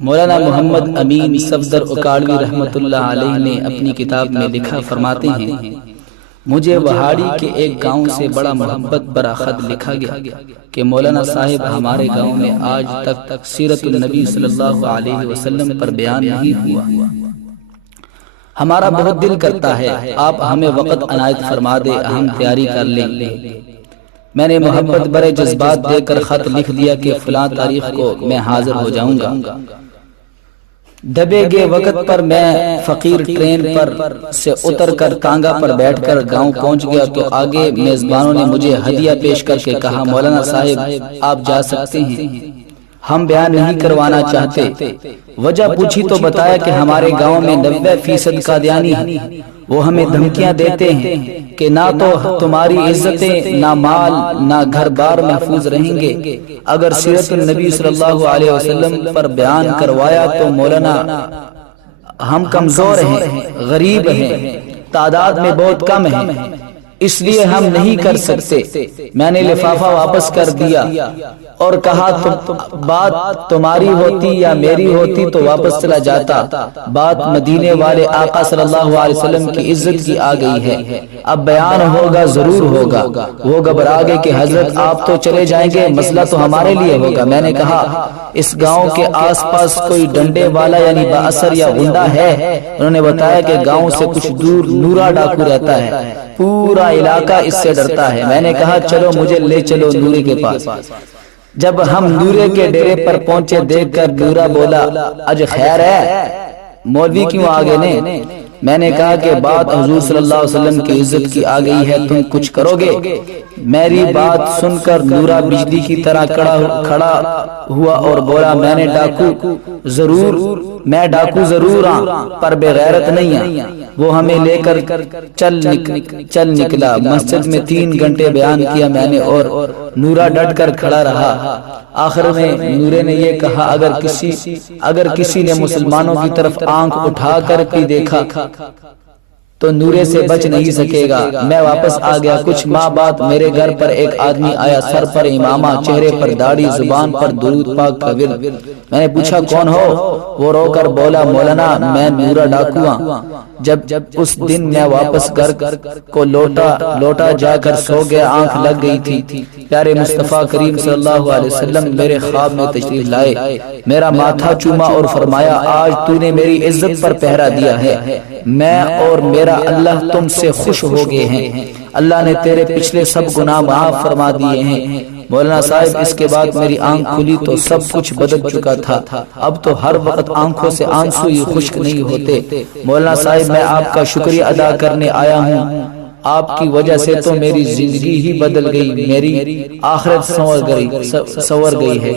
مولانا محمد امین صفدر اکاڑوی رحمۃ اللہ علیہ نے اپنی کتاب میں لکھا فرماتے ہیں، مجھے وہاڑی کے ایک گاؤں سے بڑا محبت برا خط لکھا گیا کہ مولانا صاحب ہمارے گاؤں میں آج تک سیرت النبی صلی اللہ علیہ وسلم پر بیان نہیں ہوا۔ ہمارا بہت دل کرتا ہے آپ ہمیں وقت عنایت فرما دے، ہم تیاری کر لیں گے۔ میں نے محبت برے جذبات دے کر خط لکھ دیا کہ فلاں تاریخ کو میں حاضر ہو جاؤں گا۔ دبے گے وقت پر میں فقیر ٹرین پر سے اتر کر تانگا پر بیٹھ کر گاؤں پہنچ گیا تو آگے میزبانوں نے مجھے ہدیہ پیش کر کے کہا، مولانا صاحب آپ جا سکتے ہیں، ہم بیان نہیں کروانا چاہتے۔ وجہ پوچھی تو بتایا کہ ہمارے گاؤں میں 90% قادیانی ہیں، وہ ہمیں دھمکیاں دیتے ہیں کہ نہ تو تمہاری عزتیں، نہ مال، نہ گھر بار محفوظ رہیں گے، اگر سیرت النبی صلی اللہ علیہ وسلم پر بیان کروایا تو مولانا ہم کمزور ہیں، غریب ہیں، تعداد میں بہت کم ہیں، اس لیے ہم نہیں کر سکتے۔ میں نے لفافہ واپس کر دیا اور کہا بات تمہاری ہوتی یا میری ہوتی تو واپس چلا جاتا، بات مدینے والے آقا صلی اللہ علیہ وسلم کی عزت کی آ گئی ہے، اب بیان ہوگا ضرور ہوگا۔ وہ گھبرا گئے کہ حضرت آپ تو چلے جائیں گے، مسئلہ تو ہمارے لیے ہوگا۔ میں نے کہا اس گاؤں کے آس پاس کوئی ڈنڈے والا یعنی بااثر یا غنڈہ ہے؟ انہوں نے بتایا کہ گاؤں سے کچھ دور نورا ڈاکو رہتا ہے، پورا علاقہ اس سے ڈرتا ہے۔ میں نے کہا چلو مجھے لے چلو نورے کے پاس۔ جب ہم نورے کے ڈیرے پر پہنچے دیکھ کر نورا بولا، اج خیر ہے، مولوی کیوں آگے نے؟ میں نے کہا کہ بات حضور صلی اللہ علیہ وسلم کی عزت کی آ گئی ہے، تم کچھ کرو گے؟ میری بات سن کر نورا بجلی کی طرح کھڑا ہوا اور بولا، میں ڈاکو ضرور ہاں پر بے غیرت نہیں ہاں۔ وہ ہمیں لے کر چل نکلا۔ مسجد میں 3 گھنٹے بیان کیا میں نے اور نورا ڈٹ کر کھڑا رہا۔ آخر میں نورے نے یہ کہا، اگر کسی نے مسلمانوں کی طرف آنکھ اٹھا کر بھی دیکھا تو نورے سے بچ نہیں سکے گا۔ میں واپس آ گیا۔ کچھ ماہ بعد میرے گھر پر ایک آدمی آیا، سر پر امامہ، چہرے پر داڑھی، زبان پر درود پاک کا ورد۔ میں نے پوچھا کون ہو؟ وہ رو کر بولا، مولانا میں نورا ڈاکو ہوں۔ جب اس دن میں واپس گھر کو لوٹا جا کر سو گیا، آنکھ لگ گئی تھی۔ پیارے مصطفیٰ کریم صلی اللہ علیہ وسلم میرے خواب میں تشریف لائے، میرا ماتھا چوما اور فرمایا، آج تو نے میری عزت پر پہرا دیا ہے، میں اور میرا اللہ تم سے خوش ہو گئے ہیں، اللہ نے تیرے پچھلے سب گناہ معاف فرما دیے ہیں۔ مولانا صاحب اس کے بعد میری آنکھ کھلی تو سب کچھ بدل چکا تھا، اب تو ہر وقت آنکھوں سے آنسو ہی خشک نہیں ہوتے۔ مولانا صاحب میں آپ کا شکریہ ادا کرنے آیا ہوں، آپ کی وجہ سے تو میری زندگی ہی بدل گئی، میری آخرت سنور گئی ہے۔